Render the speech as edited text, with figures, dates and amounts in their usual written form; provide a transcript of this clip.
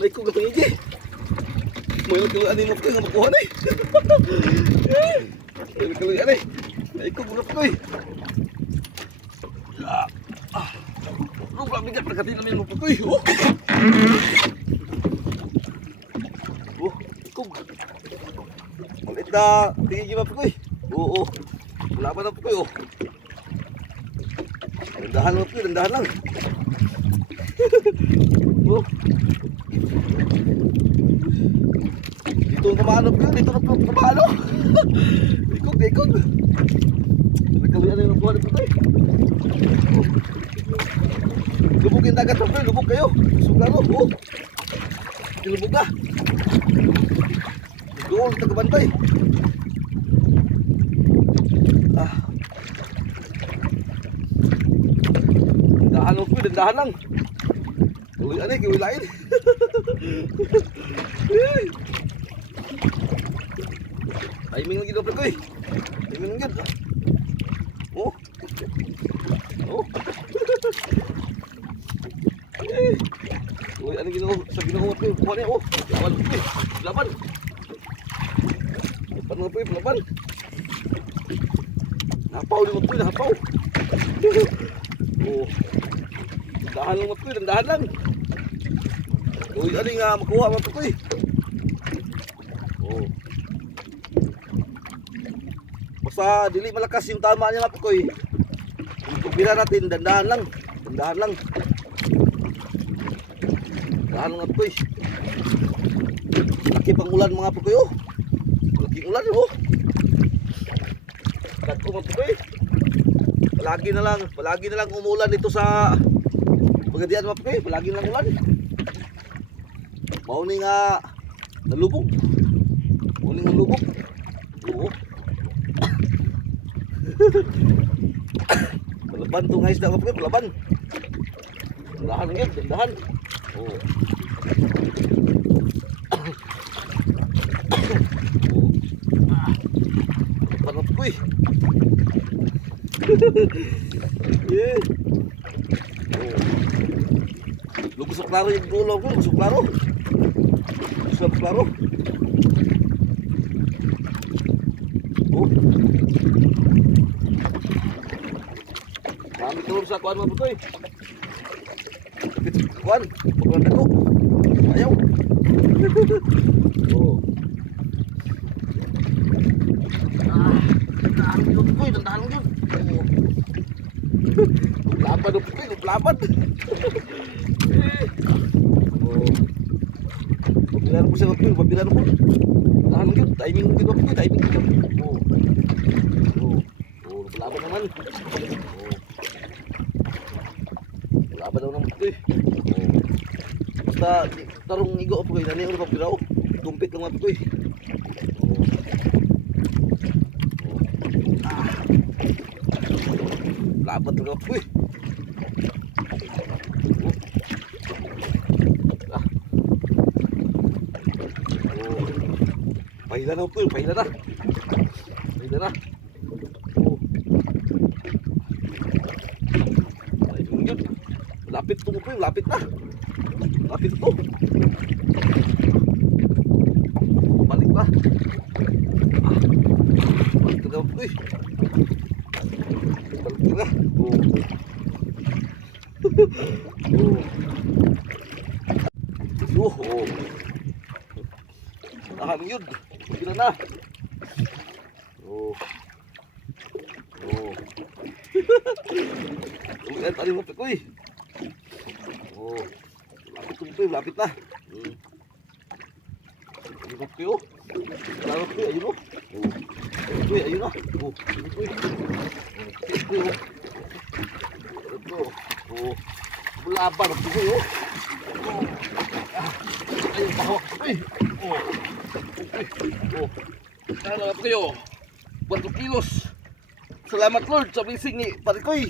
May ko gatong igi. May kaluan ni mo ko nga makuha na. May kaluan eh. May ko mga pakoy. Ano ba bigat pagkati namin mo pakoy? Oh, ikog. Malit na tingin mo pakoy. Oo. Wala pa na pakoy oh. Dandahan lang pakoy, dandahan lang. Oh. Dito kumano pakoy, dito na kumano. Ikog. Nagkaluan na yung buwan na pakoy. Lubog yung dagat pakoy, lubog kayo. Suklaro, oh. Lubog ka. Doon, tagabantay. Dandahan lang pakoy, dandahan lang. Kaluan eh, kiwilain. Timing lagi daw pakoy. Timing lagi. Oh. Oh. Uy, ano ginawa sa ginawa ko? Kuha niya, oh. Laban ko, laban. Laban nga po, laban. Napaw din mo po, napaw. Oh. Dandahan lang mo po, dandahan lang. Uy, ano nga makuha mo po, oh. Basta dili malakas yung tama niya nga po, Kung bira natin, dandahan lang. Dandahan lang. Dandahan lang nga po, Laki pang ulan mga po, oh. Laking ulan, oh. Kat ko mga po, Palagi na lang umulan dito sa Pagadian mga po, palagi na lang ulan. Mau ni nga nalubog. Mau ni nga lubog. Oo. Palaban to guys, dapat ko palaban. Dahan yun, dahan. Oo. Panot ko eh. Yeah. Oh. Lugusok klaro yung dulo ko, lugusok klaro. Lugusok klaro. Oh. Kami turun sa kuan mo putoy. Kuan, kuan dako. Ayaw. Oh. Dandahan yun putoy, dandahan yun. Oh. Laban o putoy, laban. Oh. Pabilan po siya putoy, pabilan po. Dandahan yun, timing mo dito putoy, timing dito. Oh. Oh. Oh, laban naman. Oh. Laban daw naman putoy. Oh. Basta tarong igo po kayo, nani ulo pagpiraw. Tumpit lang mga putoy. Oh. Laban talaga putoy. Pahila na po, pahila na. Pahila na. Oh. Ay, yun. Lapit to po, lapit na. Lapit to. Balik pa. Balik na po eh. Balik na. Oh. Oh. Oh. Tahan yun. Gila na. Oh. Oh. Ulian tadi mo pekoy. Oh. Lapit na. Ayun po yun. Lalo po ayun o. Oh. Ayun na. Oh. Ayun po yun. Ito. Oh. Bulaban po yun. Oh. Ayun pa hawak. Uy. Oh. Oh. Kaya po kayo. 4 kilos. Salamat Lord sa blessing ni Parikoy.